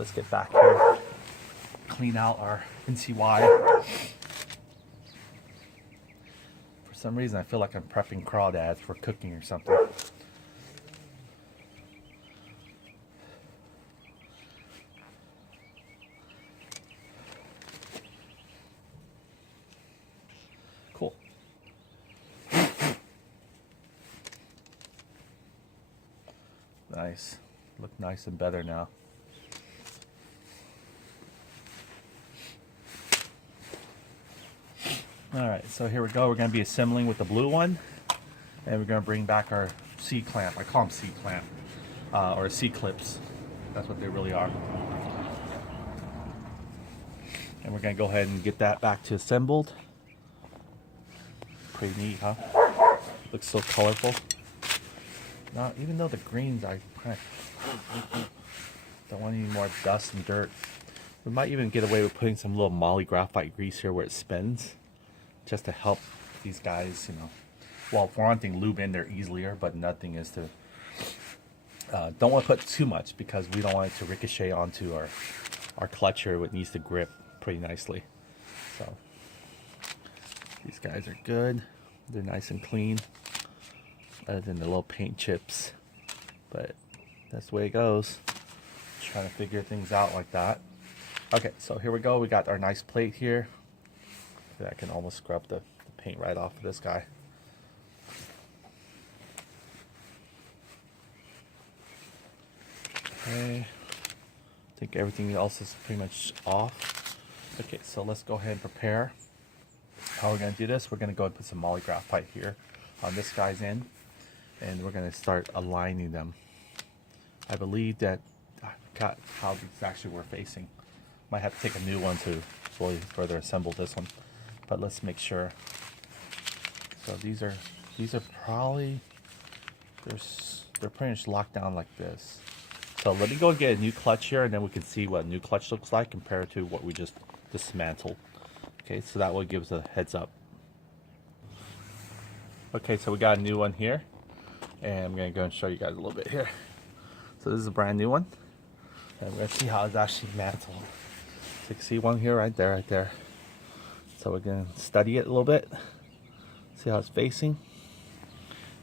let's get back here, clean out our NCY. For some reason, I feel like I'm prepping crawdads for cooking or something. Cool. Nice. Look nice and better now. Alright, so here we go. We're going to be assembling with the blue one. And we're going to bring back our C-clamp. I call them C-clamp. Or C-clips. That's what they really are. And we're going to go ahead and get that back to assembled. Pretty neat, huh? Looks so colorful. Now, even though the greens, I kind of don't want any more dust and dirt. We might even get away with putting some little moly graphite grease here where it spins, just to help these guys, you know. Well, for one thing, lube in there easier, but nothing is to. Don't want to put too much because we don't want it to ricochet onto our clutch here. It needs to grip pretty nicely. So these guys are good. They're nice and clean, other than the little paint chips. But that's the way it goes. Trying to figure things out like that. Okay, so here we go. We got our nice plate here. I can almost scrub the paint right off of this guy. Okay, I think everything else is pretty much off. Okay, so let's go ahead and prepare. How we're going to do this, we're going to go and put some moly graphite here on this guy's end, and we're going to start aligning them. I believe that I forgot how these actually were facing. Might have to take a new one to fully further assemble this one, but let's make sure. So these are probably, they're pretty much locked down like this. So let me go and get a new clutch here, and then we can see what a new clutch looks like compared to what we just dismantled. Okay, so that will give us a heads up. Okay, so we got a new one here, and I'm gonna go and show you guys a little bit here. So this is a brand new one, and we're gonna see how it's actually mantled. So you can see one here, right there. So we're gonna study it a little bit, see how it's facing,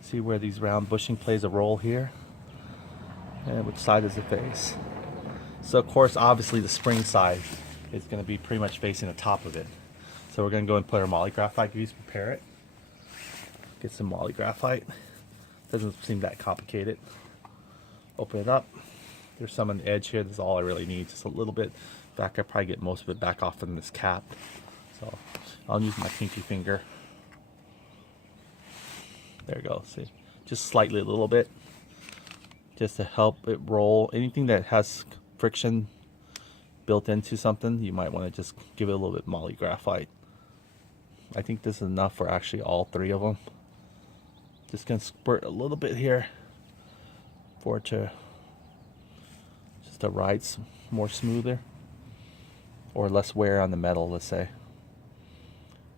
see where these round bushing plays a role here, and which side does it face. So of course, obviously the spring side is gonna be pretty much facing the top of it. So we're going to go and put our moly graphite grease, prepare it. Get some moly graphite. Doesn't seem that complicated. Open it up. There's some on the edge here. That's all I really need. Just a little bit. In fact, I probably get most of it back off from this cap. So I'll use my pinky finger. There we go. See, just slightly a little bit. Just to help it roll. Anything that has friction built into something, you might want to just give it a little bit moly graphite. I think this is enough for actually all three of them. Just gonna squirt a little bit here for it to just to ride more smoother, or less wear on the metal, let's say.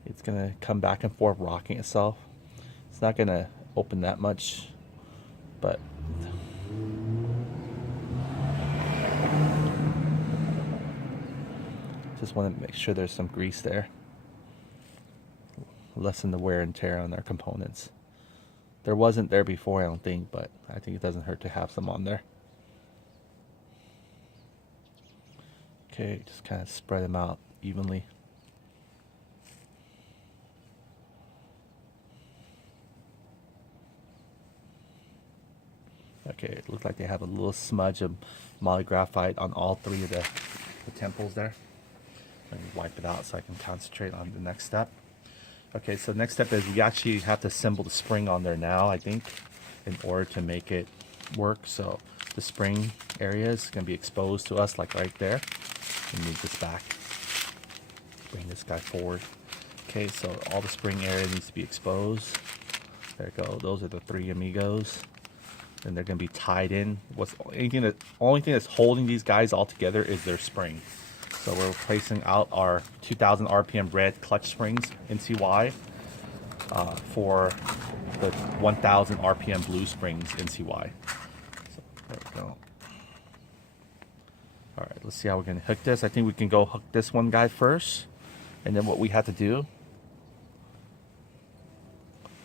It's gonna come back and forth rocking itself. It's not gonna open that much, but just want to make sure there's some grease there. Lessen the wear and tear on our components. There wasn't there before, I don't think, but I think it doesn't hurt to have some on there. Okay, just kind of spread them out evenly. Okay, it looks like they have a little smudge of moly graphite on all three of the temples there. Let me wipe it out so I can concentrate on the next step. Okay, so next step is we actually have to assemble the spring on there now, I think, in order to make it work. So the spring area is going to be exposed to us, like right there. And move this back. Bring this guy forward. Okay, so all the spring area needs to be exposed. There we go. Those are the three amigos. And they're going to be tied in. Only thing that's holding these guys all together is their spring. So we're replacing out our 2000 RPM red clutch springs NCY for the 1000 RPM blue springs NCY. So there we go. All right, let's see how we're gonna hook this. I think we can go hook this one guy first, and then what we have to do.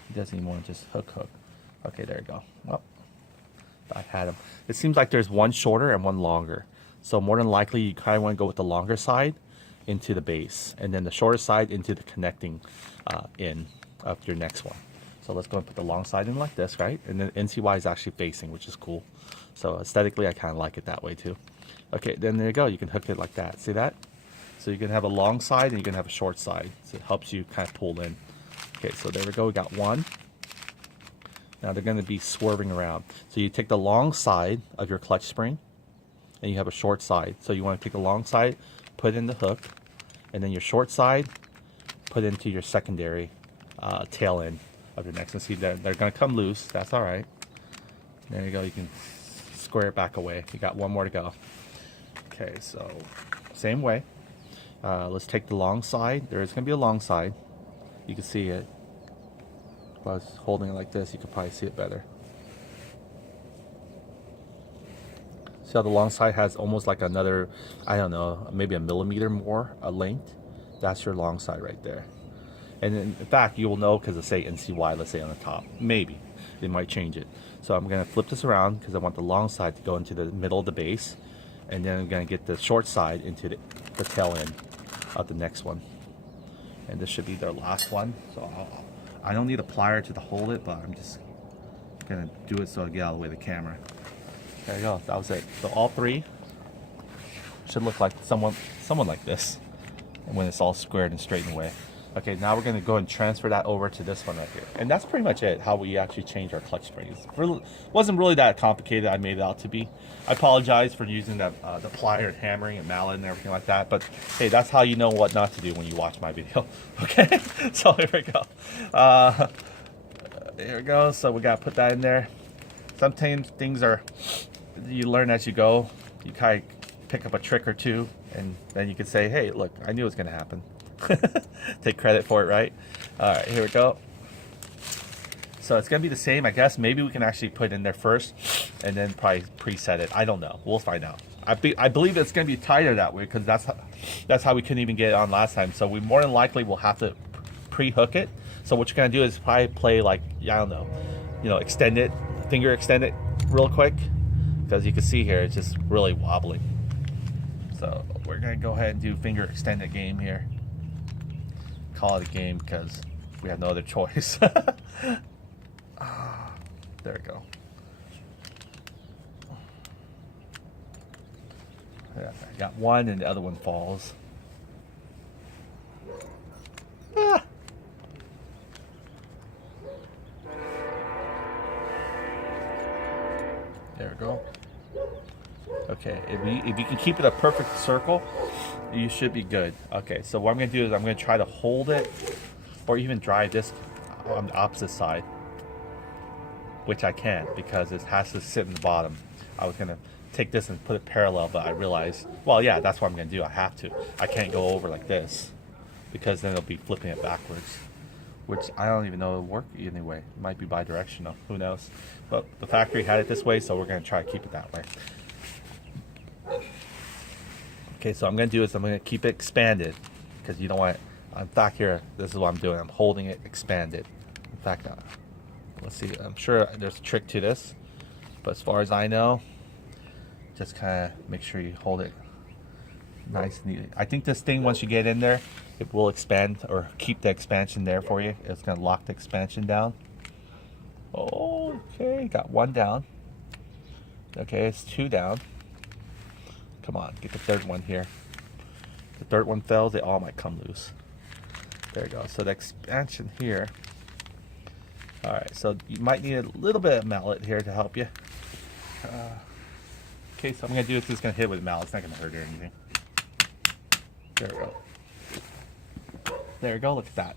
He doesn't even want to just hook. Okay, there you go. Well, I had him. It seems like there's one shorter and one longer. So more than likely, you kind of want to go with the longer side into the base, and then the shorter side into the connecting in of your next one. So let's go and put the long side in like this, right? And then NCY is actually facing, which is cool. So aesthetically, I kind of like it that way too. Okay, then there you go. You can hook it like that. See that? So you can have a long side and you can have a short side. So it helps you kind of pull in. Okay, so there we go. We got one. Now they're going to be swerving around. So you take the long side of your clutch spring and you have a short side. So you want to take the long side, put in the hook, and then your short side, put into your secondary tail end of your next one. See that they're going to come loose. That's all right. There you go. You can square it back away. You got one more to go. Okay, so same way. Let's take the long side. There is going to be a long side. You can see it. If I was holding it like this, you could probably see it better. See how the long side has almost like another, I don't know, maybe a millimeter more a length? That's your long side right there. And in fact, you will know because it say NCY, let's say on the top. Maybe. They might change it. So I'm going to flip this around because I want the long side to go into the middle of the base. And then I'm going to get the short side into the tail end of the next one. And this should be their last one. So I don't need a plier to hold it, but I'm just going to do it so I get out of the way of the camera. There you go. That was it. So all three should look like someone like this. And when it's all squared and straightened away. Okay, now we're going to go and transfer that over to this one right here. And that's pretty much it, how we actually change our clutch springs. It wasn't really that complicated. I made it out to be. I apologize for using the plier and hammering and mallet and everything like that. But hey, that's how you know what not to do when you watch my video. Okay, so here we go. There we go. So we got to put that in there. Sometimes things you learn as you go. You kind of pick up a trick or two, and then you can say, hey, look, I knew it was going to happen. Take credit for it, right? All right, here we go. So it's gonna be the same, I guess. Maybe we can actually put it in there first and then probably preset it. I don't know. We'll find out. I believe it's gonna be tighter that way because that's how we couldn't even get it on last time. So we more than likely will have to pre-hook it. So what you're gonna do is probably play like, I don't know, extend it, finger extend it real quick, because you can see here it's just really wobbly. So we're gonna go ahead and do finger extended game here. Call it a game because we have no other choice. There we go. Yeah, I got one and the other one falls. Ah. There we go. Okay, if you can keep it a perfect circle, you should be good. Okay, so what I'm going to do is I'm going to try to hold it or even drive this on the opposite side, which I can't because it has to sit in the bottom. I was going to take this and put it parallel, but I realized, well, yeah, that's what I'm going to do. I have to. I can't go over like this because then it'll be flipping it backwards, which I don't even know it'll work anyway. It might be bi-directional. Who knows? But the factory had it this way, so we're going to try to keep it that way. Okay, so I'm going to do is I'm going to keep it expanded because you don't want it. In fact, here, this is what I'm doing. I'm holding it expanded. In fact, let's see. I'm sure there's a trick to this, but as far as I know, just kind of make sure you hold it nice and neat. I think this thing, once you get in there, it will expand or keep the expansion there for you. It's going to lock the expansion down. Okay, got one down. Okay, it's two down. Come on, get the third one here. The third one fell, they all might come loose. There you go. So the expansion here. All right, so you might need a little bit of mallet here to help you. Okay, so I'm gonna do is just gonna hit it with mallet. It's not gonna hurt or anything. There we go. There we go. Look at that.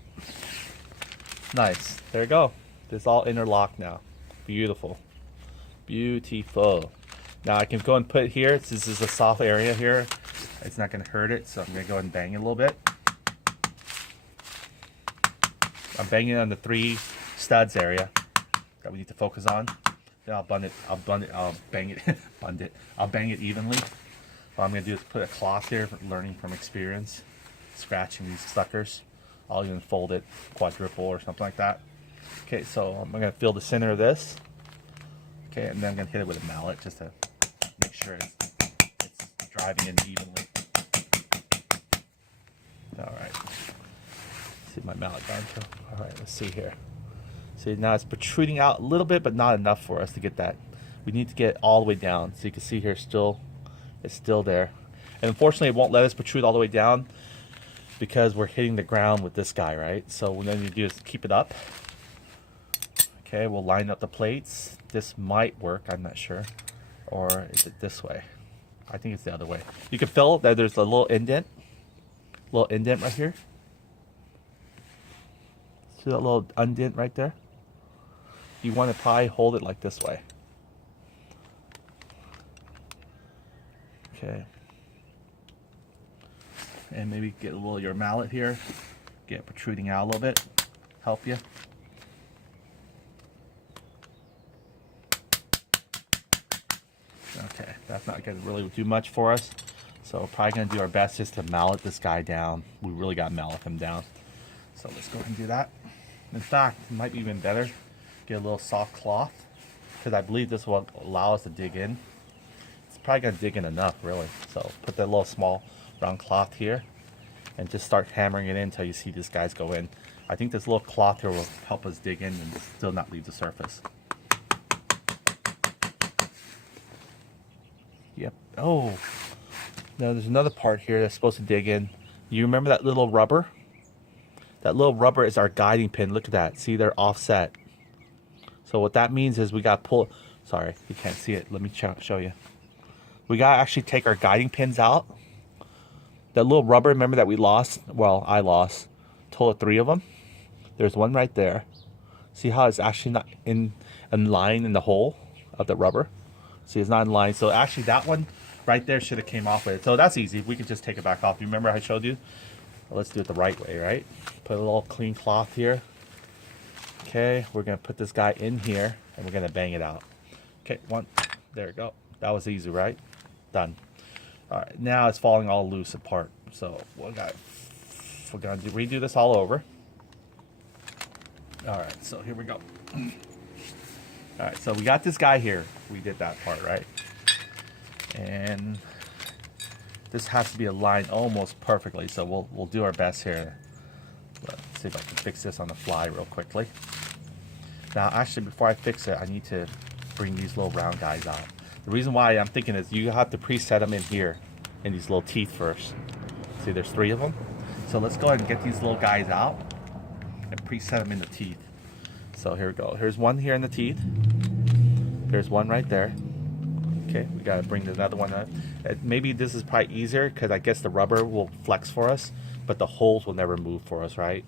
Nice. There we go. It's all interlocked now. Beautiful. Beautiful. Now I can go and put it here. This is a soft area here. It's not going to hurt it, so I'm going to go ahead and bang it a little bit. I'm banging on the 3 studs area that we need to focus on. Then I'll bang it evenly. What I'm going to do is put a cloth here, learning from experience, scratching these suckers. I'll even fold it quadruple or something like that. Okay, so I'm going to fill the center of this. Okay, and then I'm going to hit it with a mallet just to make sure it's driving in evenly. Alright. See my mallet gone too. Alright, let's see here. See, now it's protruding out a little bit, but not enough for us to get that. We need to get it all the way down. So you can see here it's still there. And unfortunately, it won't let us protrude all the way down because we're hitting the ground with this guy, right? So what then you do is keep it up. Okay, we'll line up the plates. This might work, I'm not sure. Or is it this way? I think it's the other way. You can feel that there's a little indent right here. See that little indent right there? You want to probably hold it like this way. Okay. And maybe get a little of your mallet here. Get it protruding out a little bit. Help you. Okay, that's not going to really do much for us. So we're probably going to do our best just to mallet this guy down. We really got to mallet him down. So let's go ahead and do that. In fact, it might be even better. Get a little soft cloth, because I believe this will allow us to dig in. It's probably going to dig in enough, really. So put that little small round cloth here and just start hammering it in until you see these guys go in. I think this little cloth here will help us dig in and still not leave the surface. Yep. Oh, now there's another part here that's supposed to dig in. You remember that little rubber? That little rubber is our guiding pin. Look at that. See, they're offset. So what that means is we got to pull. Sorry, you can't see it. Let me show you. We got to actually take our guiding pins out. That little rubber, remember that we lost? Well, I lost. Total of 3 of them. There's one right there. See how it's actually not in line in the hole of the rubber? See, it's not in line. So actually that one right there should have came off with it. So that's easy. We can just take it back off. You remember I showed you? Well, let's do it the right way, right? Put a little clean cloth here. Okay, we're going to put this guy in here and we're going to bang it out. Okay, one. There we go. That was easy, right? Done. All right, now it's falling all loose apart. So we're going to redo this all over. All right, so here we go. All right, so we got this guy here. We did that part, right? And this has to be aligned almost perfectly, so we'll do our best here. Let's see if I can fix this on the fly real quickly. Now, actually, before I fix it, I need to bring these little round guys out. The reason why I'm thinking is you have to preset them in here, in these little teeth first. See, there's 3 of them. So let's go ahead and get these little guys out and preset them in the teeth. So here we go. Here's one here in the teeth. There's one right there. Okay, we gotta bring another one up. Maybe this is probably easier because I guess the rubber will flex for us, but the holes will never move for us, right?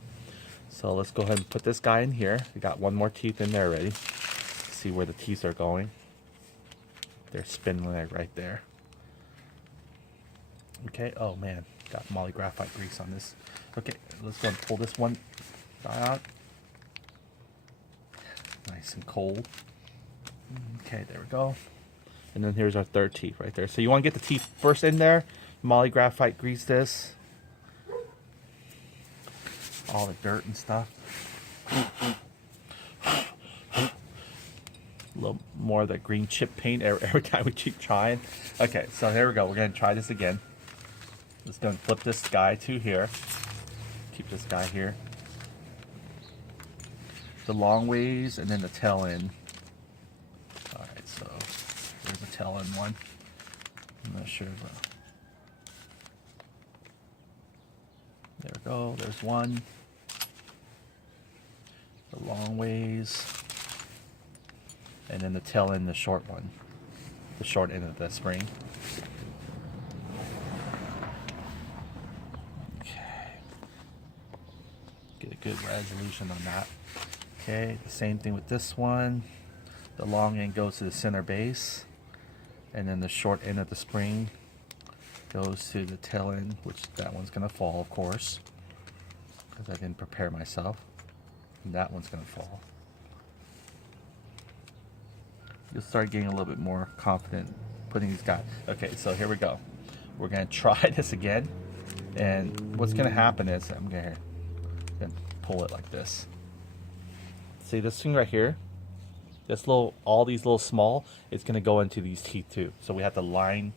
So let's go ahead and put this guy in here. We got one more teeth in there already. See where the teeth are going. They're spinning right there. Okay, oh man, got moly graphite grease on this. Okay, let's go and pull this one out. Nice and cold. Okay, there we go. And then here's our 3rd teeth right there. So you want to get the teeth first in there. Moly graphite grease this. All the dirt and stuff. A little more of the green chip paint every time we keep trying. Okay, so here we go. We're going to try this again. Just going to flip this guy to here. Keep this guy here. The long ways and then the tail end. Alright, so there's the tail end one. I'm not sure. There we go. There's one. The long ways. And then the tail end, the short one. The short end of the spring. Okay. Get a good resolution on that. Okay, the same thing with this one. The long end goes to the center base, and then the short end of the spring goes to the tail end, which that one's going to fall, of course, because I didn't prepare myself. And that one's going to fall. You'll start getting a little bit more confident putting these guys. Okay, so here we go. we're gonna try this again. And what's gonna happen is I'm gonna pull it like this. See this thing right here? This little, all these little small, it's gonna go into these teeth too. So we have to line.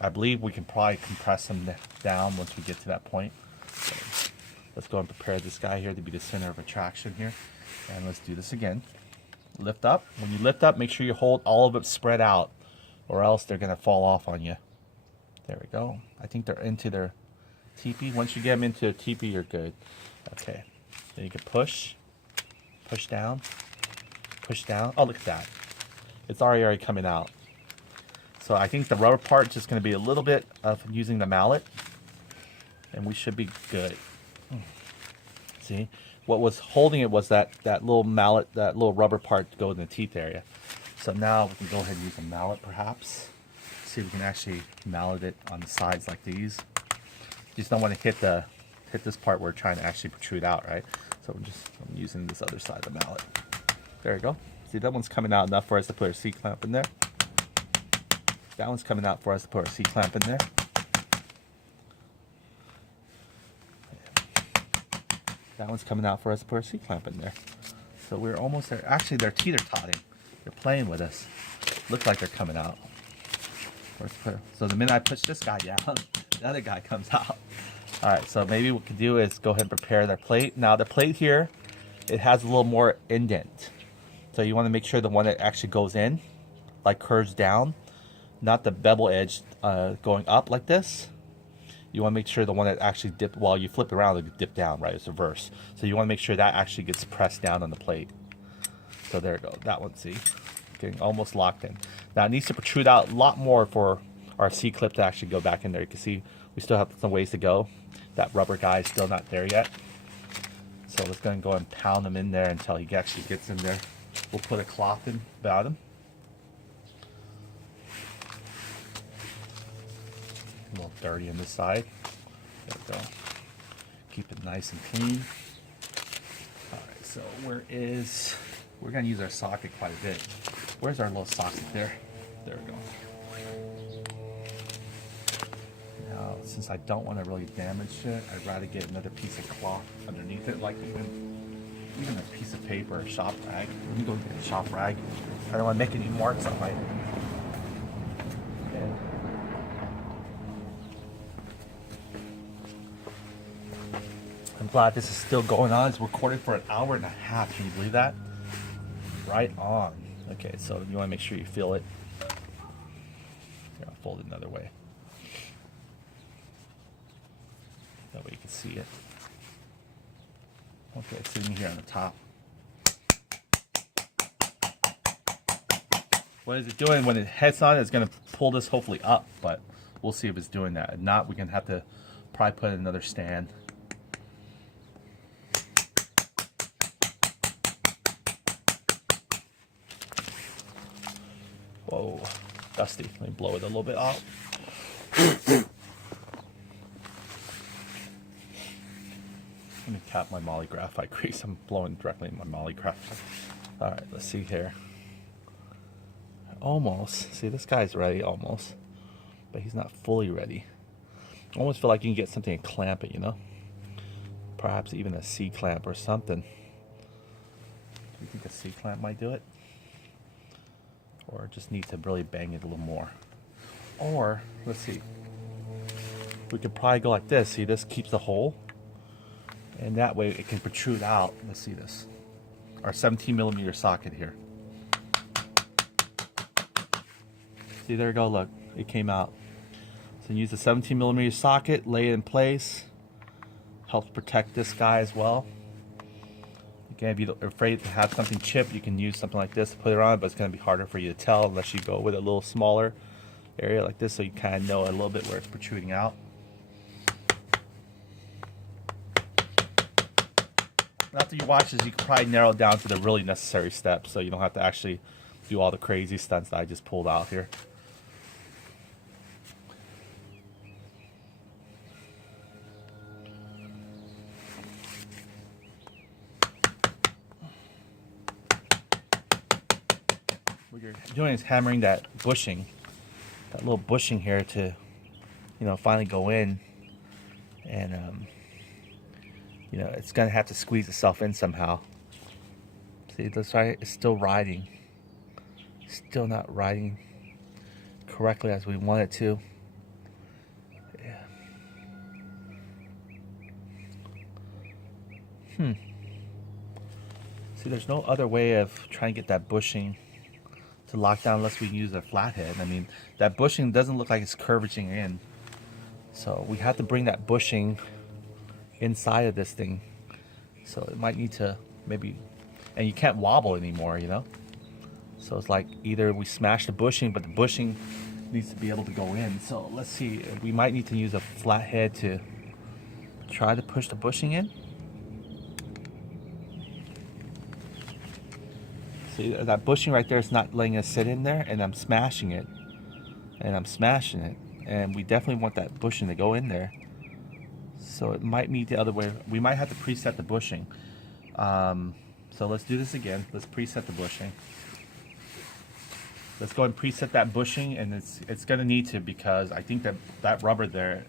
I believe we can probably compress them down once we get to that point. So let's go and prepare this guy here to be the center of attraction here. And let's do this again. Lift up. When you lift up, make sure you hold all of it spread out, or else they're gonna fall off on you. There we go. I think they're into their teepee. Once you get them into a teepee, you're good. Okay. Then you can push down, push down. Oh, look at that. It's already coming out. So I think the rubber part is just going to be a little bit of using the mallet, and we should be good. See, what was holding it was that little mallet, that little rubber part to go in the teeth area. So now we can go ahead and use a mallet perhaps. See if we can actually mallet it on the sides like these. You just don't want to hit this part where we're trying to actually protrude out, right? So I'm using this other side of the mallet. There we go. See, that one's coming out enough for us to put our C-clamp in there. That one's coming out for us to put our C-clamp in there. That one's coming out for us to put our C-clamp in there. So we're almost there. Actually, they're teeter-totting. They're playing with us. Looks like they're coming out. So the minute I push this guy down, the other guy comes out. All right, so maybe what we can do is go ahead and prepare their plate. Now the plate here, it has a little more indent. So you want to make sure the one that actually goes in, like curves down, not the bevel edge going up like this. You want to make sure the one that actually dip, while you flip it around, it dip down, right? It's reverse. So you want to make sure that actually gets pressed down on the plate. So there you go, that one, see? Getting almost locked in. Now it needs to protrude out a lot more for our C-clip to actually go back in there. You can see we still have some ways to go. That rubber guy is still not there yet. So let's go and pound him in there until he actually gets in there. We'll put a cloth in about him. A little dirty on this side. There we go. Keep it nice and clean. Alright, so we're going to use our socket quite a bit. Where's our little socket there? There we go. Now, since I don't want to really damage it, I'd rather get another piece of cloth underneath it, like even a piece of paper or shop rag. Let me go get a shop rag. I don't want to make any marks on my head. I'm glad this is still going on. It's recorded for an hour and a half. Can you believe that? Right on. Okay, so you want to make sure you feel it. Here, I'll fold it another way. That way you can see it. Okay, it's sitting here on the top. What is it doing? When it heads on, it's going to pull this hopefully up, but we'll see if it's doing that. If not, we're going to have to probably put in another stand. Whoa, dusty. Let me blow it a little bit off. Let me tap my Molly graphite grease. I'm blowing directly in my Molly graphite. All right, let's see here. Almost. See, this guy's ready almost, but he's not fully ready. I almost feel like you can get something and clamp it, you know? Perhaps even a C-clamp or something. Do you think a C-clamp might do it? Or just need to really bang it a little more. Or, let's see. We could probably go like this. See, this keeps the hole. And that way it can protrude out. Let's see this. Our 17mm socket here. See, there we go, look. It came out. So use the 17mm socket, lay it in place. Helps protect this guy as well. Again, if you're afraid to have something chip, you can use something like this to put it on, but it's going to be harder for you to tell unless you go with a little smaller area like this, so you kind of know a little bit where it's protruding out. After you watch this, you can probably narrow it down to the really necessary steps, so you don't have to actually do all the crazy stunts that I just pulled out here. What you're doing is hammering that bushing, that little bushing here to you know, finally go in, and you know, it's gonna have to squeeze itself in somehow. See, this right, it's still riding. Still not riding correctly as we want it to. Yeah. See, there's no other way of trying to get that bushing to lock down unless we use a flathead. I mean, that bushing doesn't look like it's curving in. So we have to bring that bushing inside of this thing. So it might need to maybe, and you can't wobble anymore, you know? So it's like either we smash the bushing, but the bushing needs to be able to go in. So let's see, we might need to use a flathead to try to push the bushing in. See, that bushing right there is not letting us sit in there, and I'm smashing it. And I'm smashing it. And we definitely want that bushing to go in there. So it might need the other way. We might have to preset the bushing. So let's do this again. Let's preset the bushing. Let's go and preset that bushing, and it's going to need to, because I think that rubber there,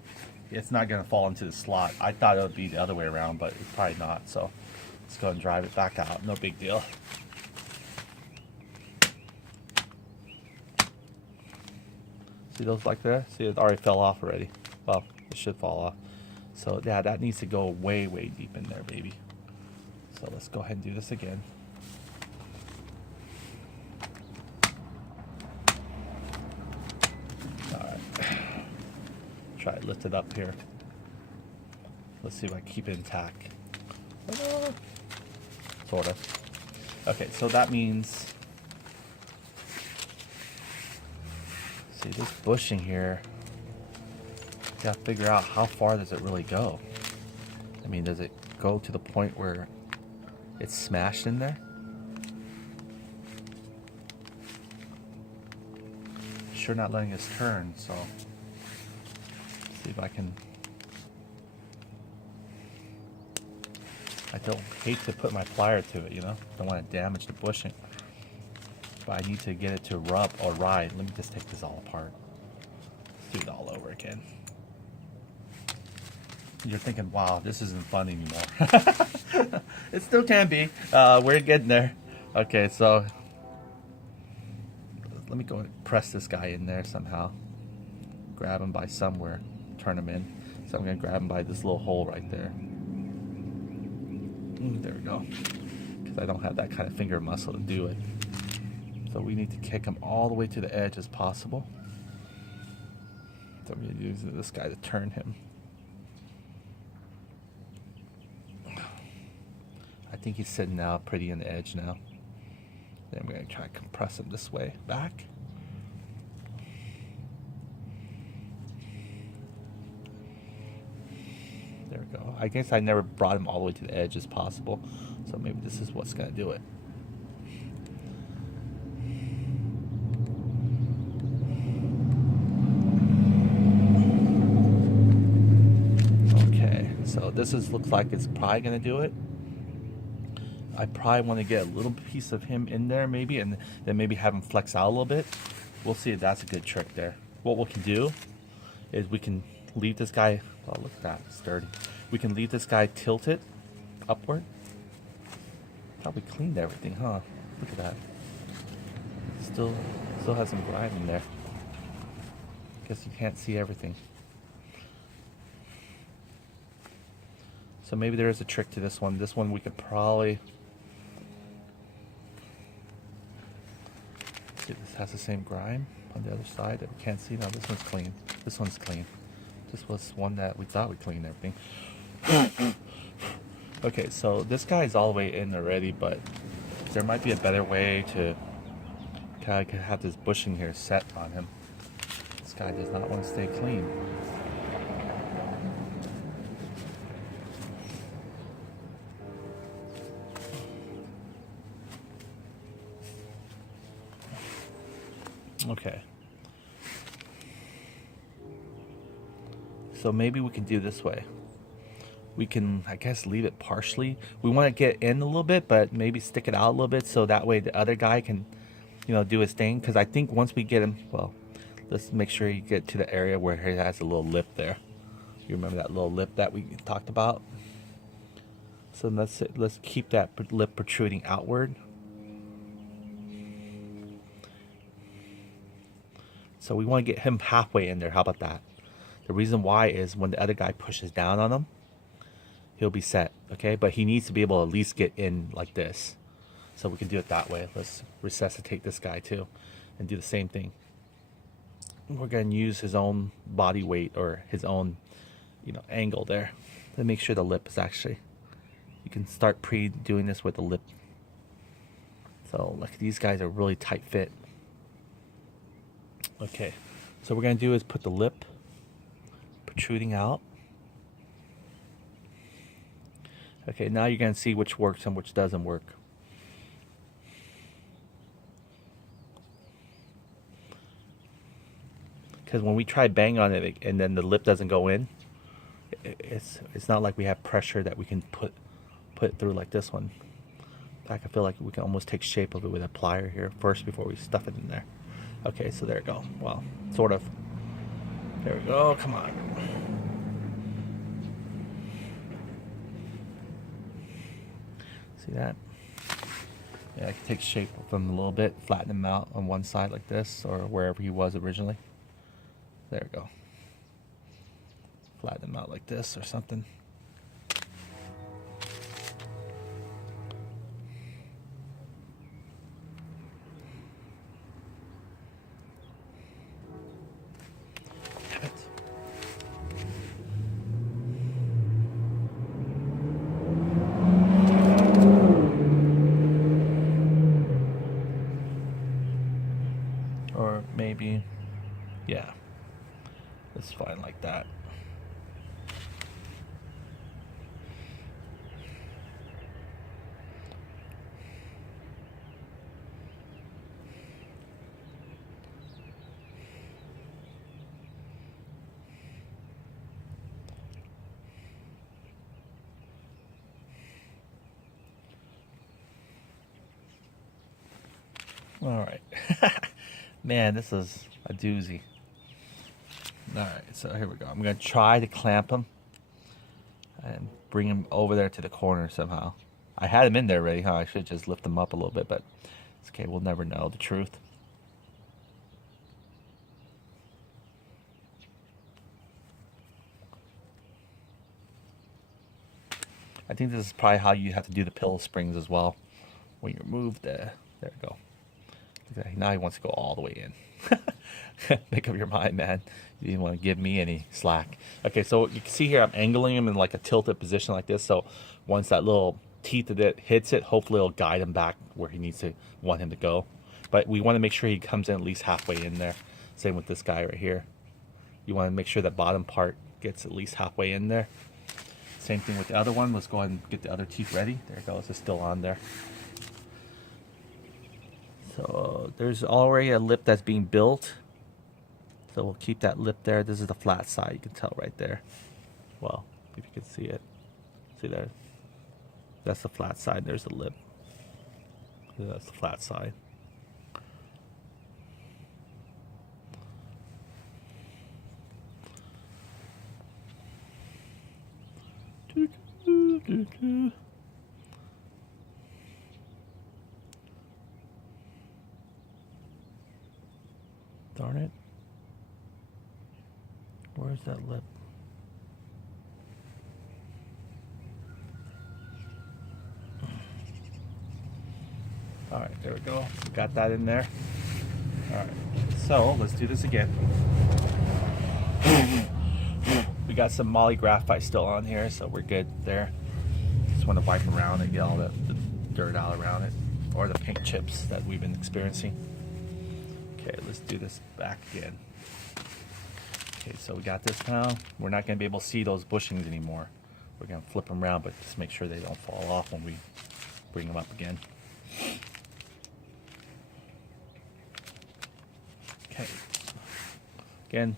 it's not going to fall into the slot. I thought it would be the other way around, but it's probably not. So let's go and drive it back out. No big deal. See those like there? See, it already fell off already. Well, it should fall off. So yeah, that needs to go way, way deep in there, baby. So let's go ahead and do this again. Alright. Try to lift it up here. Let's see if I can keep it intact. Sort of. Okay, so that means, see, this bushing here, you gotta figure out how far does it really go. I mean, does it go to the point where it's smashed in there? Sure not letting us turn, so see if I can. I don't hate to put my plier to it, you know? Don't want to damage the bushing. But I need to get it to rub or ride. Let me just take this all apart. Let's do it all over again. You're thinking, wow, this isn't fun anymore. It still can be. We're getting there. Okay, so let me go and press this guy in there somehow. Grab him by somewhere. Turn him in. So I'm going to grab him by this little hole right there. There we go. Because I don't have that kind of finger muscle to do it. So we need to kick him all the way to the edge as possible. So I'm going to use this guy to turn him. I think he's sitting now pretty on the edge now. Then we're going to try to compress him this way back. There we go. I guess I never brought him all the way to the edge as possible. So maybe this is what's going to do it. Okay, so this looks like it's probably going to do it. I probably want to get a little piece of him in there maybe, and then maybe have him flex out a little bit. We'll see if that's a good trick there. What we can do is we can leave this guy, oh look at that, it's dirty. We can leave this guy tilted upward. Probably cleaned everything, huh? Look at that. Still has some grime in there. Guess you can't see everything. So maybe there is a trick to this one. This one we could probably, see, this has the same grime on the other side that we can't see. Now this one's clean. This one's clean. This was one that we thought we cleaned everything. Okay, so this guy is all the way in already, but there might be a better way to kind of have this bushing here set on him. This guy does not want to stay clean. Okay. So maybe we can do this way. We can, I guess, leave it partially. We want to get in a little bit, but maybe stick it out a little bit so that way the other guy can, you know, do his thing. Because I think once we get him, well, Let's make sure you get to the area where it has a little lip there. You remember that little lip that we talked about? So let's keep that lip protruding outward. So we want to get him halfway in there. How about that? The reason why is when the other guy pushes down on him, he'll be set, okay? But he needs to be able to at least get in like this. So we can do it that way. Let's resuscitate this guy too and do the same thing. We're going to use his own body weight or his own, angle there to make sure the lip is actually, you can start doing this with the lip. So like these guys are really tight fit. Okay, so what we're going to do is put the lip protruding out. Okay, now you're going to see which works and which doesn't work. Because when we try bang on it and then the lip doesn't go in, it's not like we have pressure that we can put it through like this one. In fact, I feel like we can almost take shape of it with a plier here first before we stuff it in there. Okay, so there we go. Well, sort of. There we go. Come on. See that? Yeah, I can take shape of him a little bit, flatten him out on one side like this, or wherever he was originally. There we go. Flatten him out like this or something. Damn it. Or maybe, yeah. It's fine like that. All right. Man, this is a doozy. All right, so here we go. I'm going to try to clamp him and bring him over there to the corner somehow. I had him in there already, huh? I should just lift him up a little bit, but it's okay. We'll never know the truth. I think this is probably how you have to do the pillow springs as well. When you remove the... There we go. Now he wants to go all the way in. Make up your mind, man. You didn't want to give me any slack. Okay, so you can see here I'm angling him in like a tilted position like this. So once that little teeth of it hits it, hopefully it'll guide him back where he want him to go. But we want to make sure he comes in at least halfway in there. Same with this guy right here. You want to make sure that bottom part gets at least halfway in there. Same thing with the other one. Let's go ahead and get the other teeth ready. There it goes. It's still on there. So there's already a lip that's being built. So we'll keep that lip there. This is the flat side. You can tell right there. Well, if you can see it. See there? That's the flat side. There's the lip. That's the flat side. Darn it. Where's that lip? All right, there we go. Got that in there. All right, so let's do this again. We got some Molly graphite still on here, so we're good there. Just want to wipe around and get all the dirt out around it, or the paint chips that we've been experiencing. Okay, let's do this back again. Okay, so we got this now. We're not going to be able to see those bushings anymore. We're going to flip them around, but just make sure they don't fall off when we bring them up again. Okay. Again,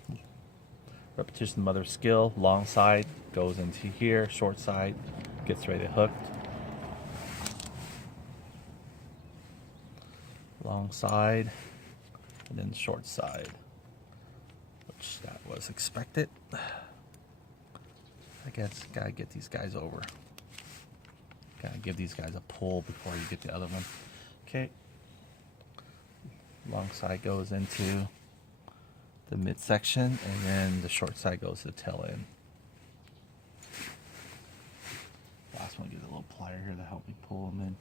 repetition, mother of skill. Long side goes into here. Short side gets ready to hook. Long side, and then short side. which that was expected. I guess gotta get these guys over. Gotta give these guys a pull before you get the other one. Okay. Long side goes into the midsection, and then the short side goes to the tail end. Last one, get a little plier here to help me pull them in.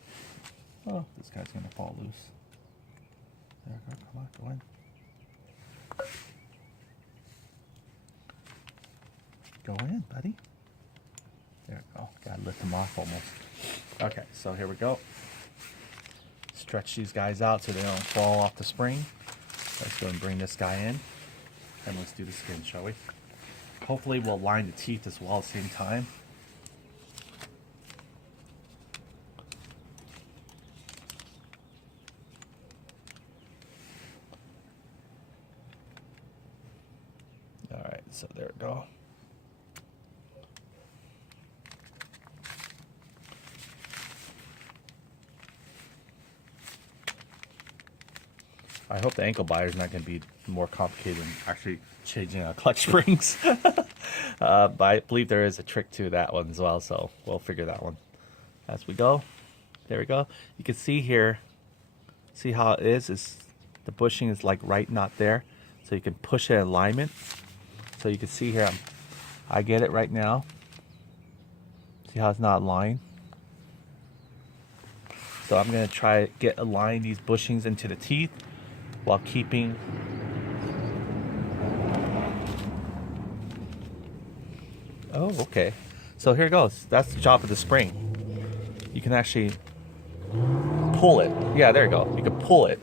Oh, this guy's gonna fall loose. There we go, come on, go in. Go in, buddy. There we go, gotta lift them off almost. Okay, so here we go. Stretch these guys out so they don't fall off the spring. Let's go and bring this guy in. And let's do the skin, shall we? Hopefully we'll line the teeth as well at the same time. Alright, so there we go. I hope the ankle biter is not going to be more complicated than actually changing clutch springs. But I believe there is a trick to that one as well, so we'll figure that one as we go. There we go. You can see here, see how it is the bushing is like right not there, so you can push it in alignment. So you can see here, I get it right now. See how it's not aligned? So I'm going to try to align these bushings into the teeth while keeping okay, so here it goes. That's the job of the spring. You can actually pull it. Yeah, there you go. You can pull it.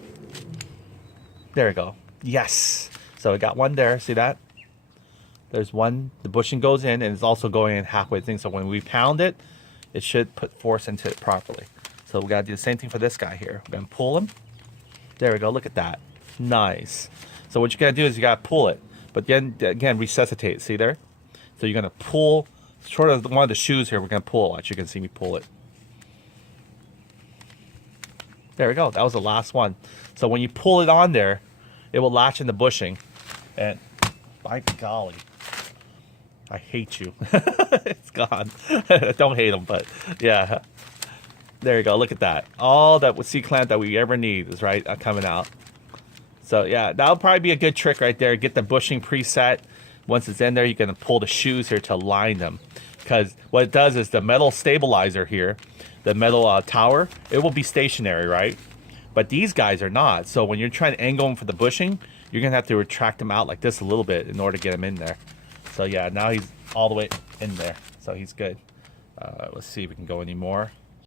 There you go. Yes. So I got one there. See that? There's one. The bushing goes in, and it's also going in halfway thing. So when we pound it, it should put force into it properly. So we got to do the same thing for this guy here. We're going to pull him. There we go. Look at that. Nice. So what you got to do is you got to pull it. But then, again, resuscitate. See there? So you're going to pull. Short of one of the shoes here, we're going to pull. Actually, you can see me pull it. There we go. That was the last one. So when you pull it on there, it will latch in the bushing. And by golly, I hate you. It's gone. Don't hate them, but yeah. There you go. Look at that. All that C-clamp that we ever need is right coming out. So yeah, that'll probably be a good trick right there. Get the bushing preset. Once it's in there, you're going to pull the shoes here to align them. Because what it does is the metal stabilizer here, the metal tower, it will be stationary, right? But these guys are not. So when you're trying to angle them for the bushing, you're going to have to retract them out like this a little bit in order to get them in there. So yeah, now he's all the way in there. So he's good. Let's see if we can go any more.